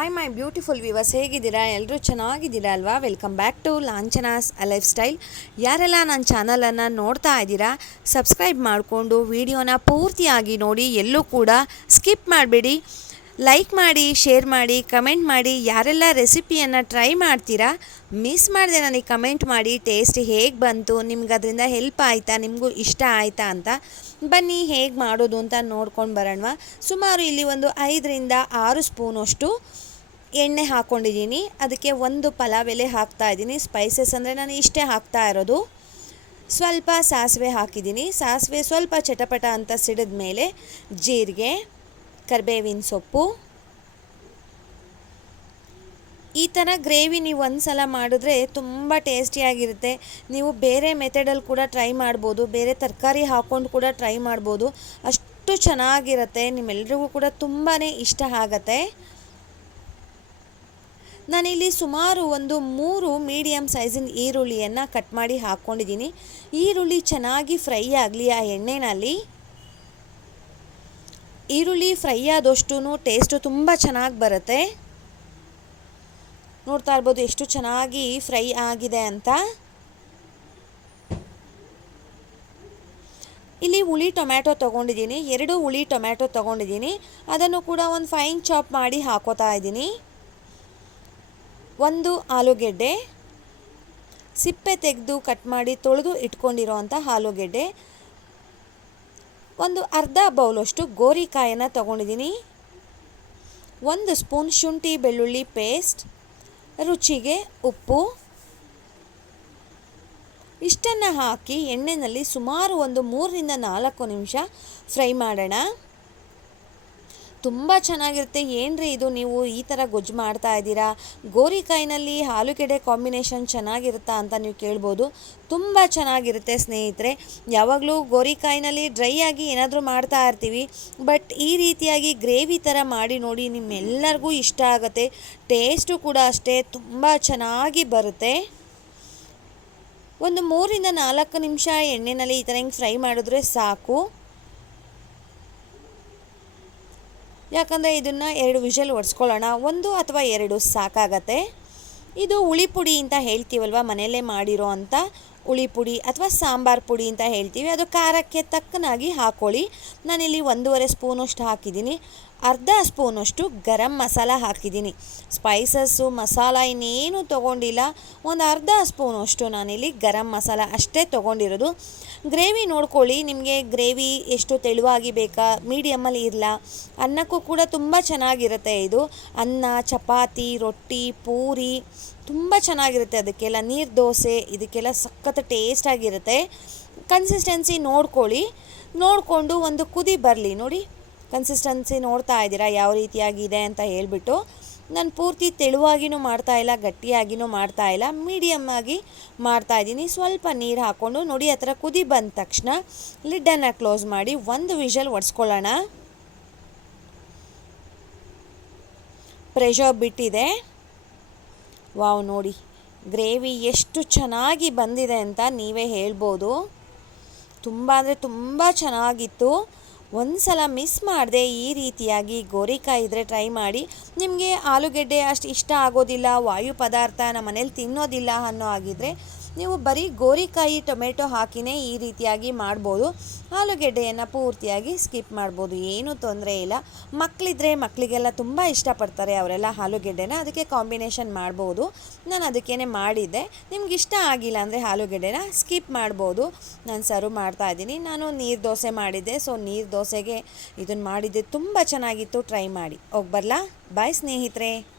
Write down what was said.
ಆಯ್ ಮೈ beautiful viewers ಹೇಗಿದ್ದೀರಾ? ಎಲ್ಲರೂ ಚೆನ್ನಾಗಿದ್ದೀರಾ ಅಲ್ವಾ? Welcome back to Lanchana's lifestyle ಯಾರೆಲ್ಲ ನನ್ನ ಚಾನಲನ್ನು ನೋಡ್ತಾ ಇದ್ದೀರಾ ಸಬ್ಸ್ಕ್ರೈಬ್ ಮಾಡಿಕೊಂಡು ವಿಡಿಯೋನ ಪೂರ್ತಿಯಾಗಿ ನೋಡಿ, ಎಲ್ಲೂ ಕೂಡ ಸ್ಕಿಪ್ ಮಾಡಬೇಡಿ. ಲೈಕ್ ಮಾಡಿ ಶೇರ್ ಮಾಡಿ ಕಮೆಂಟ್ ಮಾಡಿ, ಯಾರೆಲ್ಲ ರೆಸಿಪಿಯನ್ನು ಟ್ರೈ ಮಾಡ್ತೀರಾ ಮಿಸ್ ಮಾಡಿದೆ ನನಗೆ ಕಮೆಂಟ್ ಮಾಡಿ ಟೇಸ್ಟ್ ಹೇಗೆ ಬಂತು, ನಿಮ್ಗೆ ಅದರಿಂದ ಹೆಲ್ಪ್ ಆಯಿತಾ, ನಿಮಗೂ ಇಷ್ಟ ಆಯಿತಾ ಅಂತ ಬನ್ನಿ ಹೇಗೆ ಮಾಡೋದು ಅಂತ ನೋಡ್ಕೊಂಡು ಬರೋಣ ಸುಮಾರು ಇಲ್ಲಿ ಒಂದು ಐದರಿಂದ ಆರು ಸ್ಪೂನಷ್ಟು ಎಣ್ಣೆ ಹಾಕ್ಕೊಂಡಿದ್ದೀನಿ ಅದಕ್ಕೆ ಒಂದು ಪಲಾವ್ ಎಲೆ ಹಾಕ್ತಾ ಇದ್ದೀನಿ. ಸ್ಪೈಸಸ್ ಅಂದರೆ ನಾನು ಇಷ್ಟೇ ಹಾಕ್ತಾ ಇರೋದು. ಸ್ವಲ್ಪ ಸಾಸಿವೆ ಹಾಕಿದ್ದೀನಿ. ಸಾಸಿವೆ ಸ್ವಲ್ಪ ಚಟಪಟ ಅಂತ ಸಿಡಿದ ಮೇಲೆ ಜೀರಿಗೆ ಕರಿಬೇವಿನ ಸೊಪ್ಪು. ಈ ಥರ ಗ್ರೇವಿ ನೀವು ಒಂದು ಸಲ ಮಾಡಿದ್ರೆ ತುಂಬ ಟೇಸ್ಟಿಯಾಗಿರುತ್ತೆ. ನೀವು ಬೇರೆ ಮೆಥಡಲ್ಲಿ ಕೂಡ ಟ್ರೈ ಮಾಡ್ಬೋದು, ಬೇರೆ ತರಕಾರಿ ಹಾಕ್ಕೊಂಡು ಕೂಡ ಟ್ರೈ ಮಾಡ್ಬೋದು. ಅಷ್ಟು ಚೆನ್ನಾಗಿರುತ್ತೆ ನಿಮ್ಮೆಲ್ಲರಿಗೂ ಕೂಡ ತುಂಬಾ ಇಷ್ಟ ಆಗತ್ತೆ. ನಾನಿಲ್ಲಿ ಸುಮಾರು ಒಂದು ಮೂರು ಮೀಡಿಯಮ್ ಸೈಜಿನ ಈರುಳ್ಳಿಯನ್ನು ಕಟ್ ಮಾಡಿ ಹಾಕ್ಕೊಂಡಿದ್ದೀನಿ ಈರುಳ್ಳಿ ಚೆನ್ನಾಗಿ ಫ್ರೈ ಆಗಲಿ, ಆ ಎಣ್ಣೆನಲ್ಲಿ. ಈರುಳ್ಳಿ ಫ್ರೈ ಆದಷ್ಟು ಟೇಸ್ಟು ತುಂಬ ಚೆನ್ನಾಗಿ ಬರುತ್ತೆ. ನೋಡ್ತಾ ಇರ್ಬೋದು ಎಷ್ಟು ಚೆನ್ನಾಗಿ ಫ್ರೈ ಆಗಿದೆ ಅಂತ. ಇಲ್ಲಿ ಹುಳಿ ಟೊಮ್ಯಾಟೊ ತೊಗೊಂಡಿದ್ದೀನಿ, ಎರಡು ಹುಳಿ ಟೊಮ್ಯಾಟೊ ತೊಗೊಂಡಿದ್ದೀನಿ, ಅದನ್ನು ಕೂಡ ಒಂದು ಫೈನ್ ಚಾಪ್ ಮಾಡಿ ಹಾಕೋತಾ ಇದ್ದೀನಿ. ಒಂದು ಆಲೂಗೆಡ್ಡೆ, ಸಿಪ್ಪೆ ತೆಗೆದು ಕಟ್ ಮಾಡಿ ತೊಳೆದು ಇಟ್ಕೊಂಡಿರೋ ಅಂಥ ಆಲೂಗೆಡ್ಡೆ ಒಂದು ಅರ್ಧ ಬೌಲಷ್ಟು ಗೋರಿಕಾಯನ್ನು ತಗೊಂಡಿದ್ದೀನಿ. ಒಂದು ಸ್ಪೂನ್ ಶುಂಠಿ ಬೆಳ್ಳುಳ್ಳಿ ಪೇಸ್ಟ್, ರುಚಿಗೆ ಉಪ್ಪು. ಇಷ್ಟನ್ನು ಹಾಕಿ ಎಣ್ಣೆಯಲ್ಲಿ ಸುಮಾರು ಒಂದು ಮೂರರಿಂದ ನಾಲ್ಕು ನಿಮಿಷ ಫ್ರೈ ಮಾಡೋಣ. ತುಂಬ ಚೆನ್ನಾಗಿರುತ್ತೆ. ಏನ್ರಿ ಇದು? ನೀವು ಈ ಥರ ಗೊಜ್ಜು ಮಾಡ್ತಾ ಇದ್ದೀರಾ? ಗೋರಿಕಾಯಿನಲ್ಲಿ ಆಲೂಗೆಡ್ಡೆ ಕಾಂಬಿನೇಷನ್ ಚೆನ್ನಾಗಿರುತ್ತಾ ಅಂತ ನೀವು ಕೇಳ್ಬೋದು. ತುಂಬ ಚೆನ್ನಾಗಿರುತ್ತೆ ಸ್ನೇಹಿತರೆ. ಯಾವಾಗಲೂ ಗೋರಿಕಾಯಿನಲ್ಲಿ ಡ್ರೈ ಆಗಿ ಏನಾದರೂ ಮಾಡ್ತಾ ಇರ್ತೀವಿ. ಬಟ್ ಈ ರೀತಿಯಾಗಿ ಗ್ರೇವಿ ಥರ ಮಾಡಿ ನೋಡಿ ನಿಮ್ಮೆಲ್ಲರಿಗೂ ಇಷ್ಟ ಆಗುತ್ತೆ. ಟೇಸ್ಟು ಕೂಡ ಅಷ್ಟೇ. ತುಂಬ ಚೆನ್ನಾಗಿ ಬರುತ್ತೆ. ಒಂದು ಮೂರಿಂದ ನಾಲ್ಕು ನಿಮಿಷ ಎಣ್ಣೆಯಲ್ಲಿ ಈ ಥರ ಹಿಂಗೆ ಫ್ರೈ ಮಾಡಿದ್ರೆ ಸಾಕು. ಯಾಕಂದರೆ ಇದನ್ನು ಎರಡು ವಿಷಲ್ ಒಡ್ಸ್ಕೊಳ್ಳೋಣ. ಒಂದು ಅಥವಾ ಎರಡು ಸಾಕಾಗತ್ತೆ. ಇದು ಹುಳಿ ಪುಡಿ ಅಂತ ಹೇಳ್ತೀವಲ್ವ ಮನೆಯಲ್ಲೇ ಮಾಡಿರೋ ಅಂಥ ಹುಳಿ ಪುಡಿ ಅಥವಾ ಸಾಂಬಾರು ಪುಡಿ ಅಂತ ಹೇಳ್ತೀವಿ. ಅದು ಖಾರಕ್ಕೆ ತಕ್ಕನಾಗಿ ಹಾಕೊಳ್ಳಿ. ನಾನಿಲ್ಲಿ ಒಂದೂವರೆ ಸ್ಪೂನಷ್ಟು ಹಾಕಿದ್ದೀನಿ. ಅರ್ಧ ಸ್ಪೂನಷ್ಟು ಗರಂ ಮಸಾಲ ಹಾಕಿದ್ದೀನಿ. ಸ್ಪೈಸಸ್ಸು, ಮಸಾಲ ಇನ್ನೇನು ತೊಗೊಂಡಿಲ್ಲ. ಒಂದು ಅರ್ಧ ಸ್ಪೂನಷ್ಟು ನಾನಿಲ್ಲಿ ಗರಂ ಮಸಾಲ ಅಷ್ಟೇ ತೊಗೊಂಡಿರೋದು. ಗ್ರೇವಿ ನೋಡ್ಕೊಳ್ಳಿ. ನಿಮಗೆ ಗ್ರೇವಿ ಎಷ್ಟು ತೆಳುವಾಗಿ ಬೇಕಾ, ಮೀಡಿಯಮಲ್ಲಿ ಇರಲ್ಲ ಅನ್ನಕ್ಕೂ ಕೂಡ ತುಂಬ ಚೆನ್ನಾಗಿರುತ್ತೆ ಇದು. ಅನ್ನ, ಚಪಾತಿ, ರೊಟ್ಟಿ, ಪೂರಿ ತುಂಬ ಚೆನ್ನಾಗಿರುತ್ತೆ ಅದಕ್ಕೆಲ್ಲ ನೀರು ದೋಸೆ, ಇದಕ್ಕೆಲ್ಲ ಸಖತ್ ಟೇಸ್ಟಾಗಿರುತ್ತೆ ಕನ್ಸಿಸ್ಟೆನ್ಸಿ ನೋಡ್ಕೊಳ್ಳಿ. ನೋಡಿಕೊಂಡು ಒಂದು ಕುದಿ ಬರಲಿ ನೋಡಿ. ಕನ್ಸಿಸ್ಟೆನ್ಸಿ ನೋಡ್ತಾ ಇದ್ದೀರಾ, ಯಾವ ರೀತಿಯಾಗಿದೆ ಅಂತ ಹೇಳಿಬಿಟ್ಟು ನಾನು ಪೂರ್ತಿ ತೆಳುವಾಗಿನೂ ಮಾಡ್ತಾ ಇಲ್ಲ, ಗಟ್ಟಿಯಾಗಿನೂ ಮಾಡ್ತಾ ಇಲ್ಲ ಮೀಡಿಯಮ್ ಆಗಿ ಮಾಡ್ತಾ ಇದ್ದೀನಿ. ಸ್ವಲ್ಪ ನೀರು ಹಾಕ್ಕೊಂಡು ನೋಡಿ, ಆ ಕುದಿ ಬಂದ ತಕ್ಷಣ ಲಿಡ್ಡನ್ನು ಕ್ಲೋಸ್ ಮಾಡಿ ಒಂದು ವಿಷಲ್ ಒಡ್ಸ್ಕೊಳ್ಳೋಣ. ಪ್ರೆಷರ್ ಬಿಟ್ಟಿದೆ. ವಾವ್, ನೋಡಿ. ಗ್ರೇವಿ ಎಷ್ಟು ಚೆನ್ನಾಗಿ ಬಂದಿದೆ ಅಂತ ನೀವೇ ಹೇಳ್ಬೋದು. ತುಂಬ ಅಂದರೆ ತುಂಬ ಚೆನ್ನಾಗಿತ್ತು. ಒಂದು ಸಲ ಮಿಸ್ ಮಾಡಿದೆ ಈ ರೀತಿಯಾಗಿ ಗೋರಿಕಾಯಿ ಇದ್ದರೆ ಟ್ರೈ ಮಾಡಿ. ನಿಮಗೆ ಆಲೂಗೆಡ್ಡೆ ಅಷ್ಟು ಇಷ್ಟ ಆಗೋದಿಲ್ಲ, ವಾಯು ಪದಾರ್ಥ ನಮ್ಮ ಮನೇಲಿ ತಿನ್ನೋದಿಲ್ಲ ಅನ್ನೋ ಆಗಿದ್ದರೆ ನೀವು ಬರೀ ಗೋರಿಕಾಯಿ ಟೊಮೆಟೊ ಹಾಕಿನೇ ಈ ರೀತಿಯಾಗಿ ಮಾಡ್ಬೋದು. ಆಲೂಗೆಡ್ಡೆಯನ್ನು ಪೂರ್ತಿಯಾಗಿ ಸ್ಕಿಪ್ ಮಾಡ್ಬೋದು. ಏನೂ ತೊಂದರೆ ಇಲ್ಲ. ಮಕ್ಕಳಿದ್ರೆ ಮಕ್ಕಳಿಗೆಲ್ಲ ತುಂಬ ಇಷ್ಟಪಡ್ತಾರೆ ಅವರೆಲ್ಲ ಆಲೂಗೆಡ್ಡೆನ. ಅದಕ್ಕೆ ಕಾಂಬಿನೇಷನ್ ಮಾಡ್ಬೋದು. ನಾನು ಅದಕ್ಕೇ ಮಾಡಿದ್ದೆ. ನಿಮ್ಗೆ ಇಷ್ಟ ಆಗಿಲ್ಲ ಅಂದರೆ ಆಲೂಗೆಡ್ಡೆನ ಸ್ಕಿಪ್ ಮಾಡ್ಬೋದು. ನಾನು ಸರ್ವ್ ಮಾಡ್ತಾ ಇದ್ದೀನಿ. ನಾನು ನೀರು ದೋಸೆ ಮಾಡಿದ್ದೆ. ಸೊ ನೀರು ದೋಸೆಗೆ ಇದನ್ನು ಮಾಡಿದ್ದೆ. ತುಂಬ ಚೆನ್ನಾಗಿತ್ತು. ಟ್ರೈ ಮಾಡಿ. ಹೋಗಿ ಬರಲಾ? ಬಾಯ್ ಸ್ನೇಹಿತರೆ.